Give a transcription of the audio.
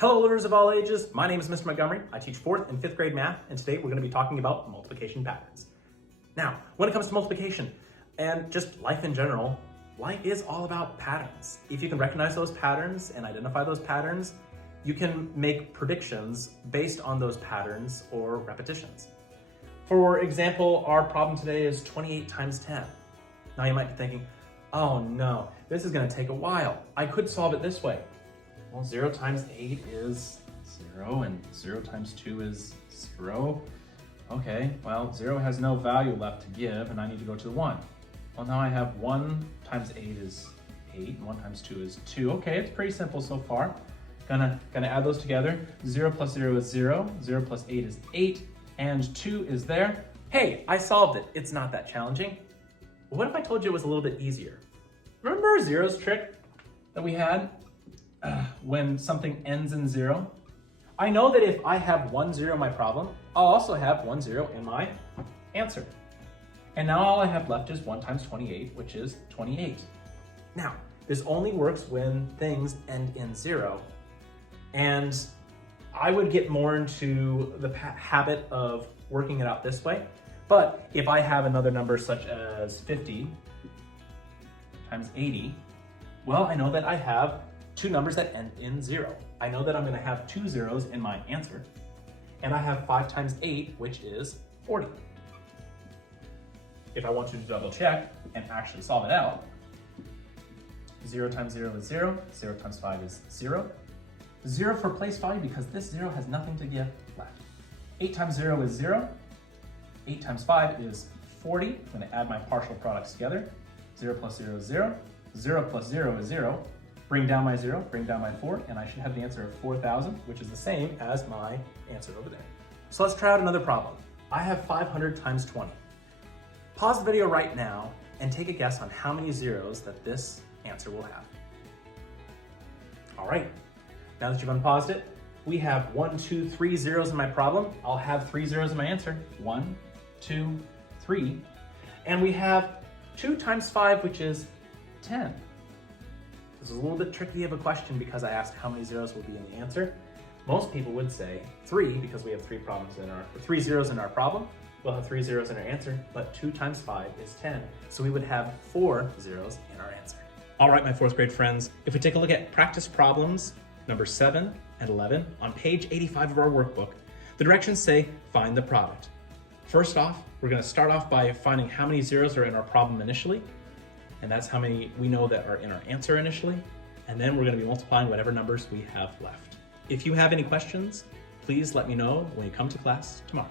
Hello learners of all ages, my name is Mr. Montgomery. I teach 4th and 5th grade math, and today we're going to be talking about multiplication patterns. Now, when it comes to multiplication and just life in general, life is all about patterns. If you can recognize those patterns and identify those patterns, you can make predictions based on those patterns or repetitions. For example, our problem today is 28 times 10. Now you might be thinking, oh no, this is going to take a while. I could solve it this way. Well, 0 times 8 is 0, and 0 times 2 is 0. Okay, well, 0 has no value left to give, and I need to go to the 1. Well, now I have 1 times 8 is 8, and 1 times 2 is 2. Okay, it's pretty simple so far. Gonna add those together. 0 plus 0 is 0, 0 plus 8 is 8, and 2 is there. Hey, I solved it. It's not that challenging. But what if I told you it was a little bit easier? Remember zero's trick that we had? When something ends in 0. I know that if I have 1 0 in my problem, I'll also have 1 0 in my answer. And now all I have left is 1 times 28, which is 28. Now, this only works when things end in 0. And I would get more into the habit of working it out this way. But if I have another number such as 50 times 80, well, I know that I have two numbers that end in 0. I know that I'm going to have 2 zeros in my answer. And I have 5 times 8, which is 40. If I want to double check and actually solve it out, 0 times 0 is 0, 0 times 5 is 0. 0 for place value because this 0 has nothing to give left. 8 times 0 is 0. 8 times 5 is 40. I'm going to add my partial products together. 0 plus 0 is 0. 0 plus 0 is 0. Bring down my 0, bring down my 4, and I should have the answer of 4,000, which is the same as my answer over there. So let's try out another problem. I have 500 times 20. Pause the video right now and take a guess on how many zeros that this answer will have. All right, now that you've unpaused it, we have 1, 2, 3 zeros in my problem. I'll have 3 zeros in my answer. 1, 2, 3. And we have 2 times 5, which is 10. This is a little bit tricky of a question because I asked how many zeros will be in the answer. Most people would say 3 because we have 3 zeros in our problem. We'll have 3 zeros in our answer, but 2 times 5 is 10. So we would have 4 zeros in our answer. All right, my 4th grade friends, if we take a look at practice problems number 7 and 11 on page 85 of our workbook, the directions say find the product. First off, we're going to start off by finding how many zeros are in our problem initially. And that's how many we know that are in our answer initially. And then we're going to be multiplying whatever numbers we have left. If you have any questions, please let me know when you come to class tomorrow.